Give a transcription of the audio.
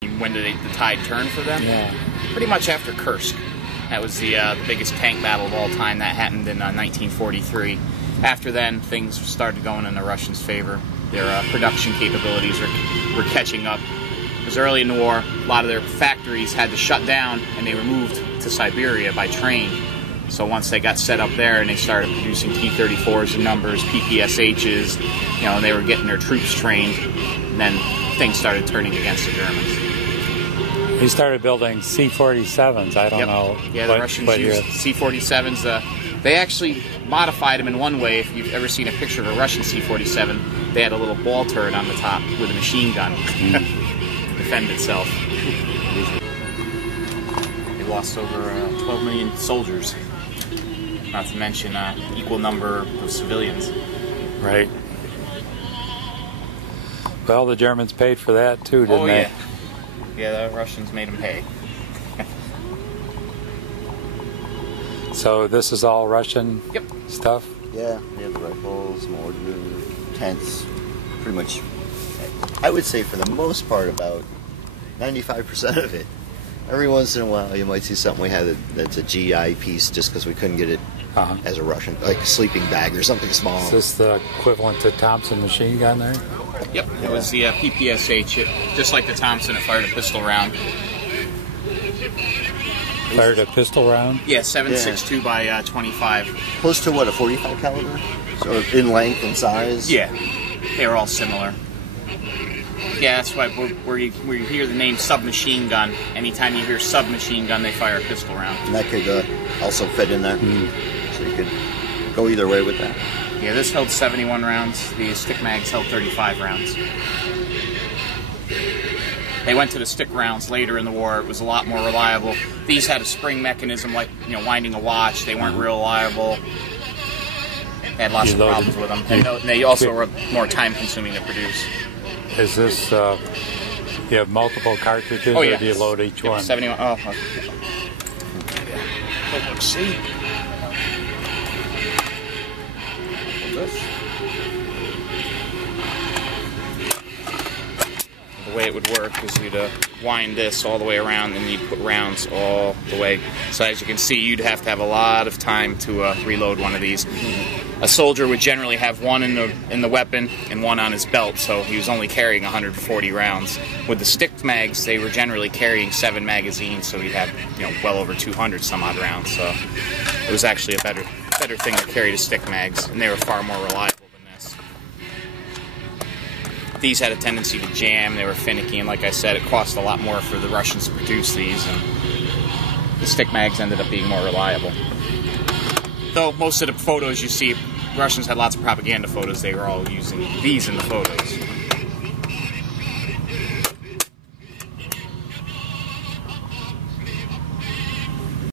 When did the tide turn for them? Yeah. Pretty much after Kursk. That was the biggest tank battle of all time. That happened in 1943. After then, things started going in the Russians' favor. Their production capabilities were catching up. Because early in the war, a lot of their factories had to shut down, and they were moved to Siberia by train. So once they got set up there and they started producing T-34s in numbers, PPSHs, they were getting their troops trained, and then things started turning against the Germans. He started building C-47s. I don't know. Yeah, the Russians used C-47s. They actually modified them in one way. If you've ever seen a picture of a Russian C-47, they had a little ball turret on the top with a machine gun to defend itself. They lost over 12 million soldiers, not to mention equal number of civilians. Right. Well, the Germans paid for that too, didn't they? Yeah. Yeah, the Russians made them pay. So this is all Russian stuff? Yeah, they have the rifles, mortar, tents, pretty much. I would say for the most part about 95% of it. Every once in a while you might see something we have that's a GI piece just because we couldn't get it as a Russian, like a sleeping bag or something small. Is this the equivalent to Thompson machine gun there? Yep, it was the PPSH. Just like the Thompson, it fired a pistol round. Fired a pistol round? Yeah, 7.62 by 25. Close to what, a 45 caliber? Sort of in length and size? Yeah, they were all similar. Yeah, that's why where you hear the name submachine gun, anytime you hear submachine gun, they fire a pistol round. And that could also fit in there. So you could go either way with that. Yeah, this held 71 rounds. The stick mags held 35 rounds. They went to the stick rounds later in the war. It was a lot more reliable. These had a spring mechanism like, winding a watch. They weren't real reliable. They had lots of problems with them. And they also were more time-consuming to produce. Is this, you have multiple cartridges, or do you load each one? 71. Oh, let's see. The way it would work is you'd wind this all the way around, and you'd put rounds all the way. So as you can see, you'd have to have a lot of time to reload one of these. A soldier would generally have one in the weapon and one on his belt, so he was only carrying 140 rounds. With the stick mags, they were generally carrying 7 magazines, so he'd have well over 200 some odd rounds. So it was actually a better thing to carry the stick mags, and they were far more reliable than this. These had a tendency to jam, they were finicky, and like I said, it cost a lot more for the Russians to produce these, and the stick mags ended up being more reliable. Though most of the photos you see, Russians had lots of propaganda photos, they were all using these in the photos.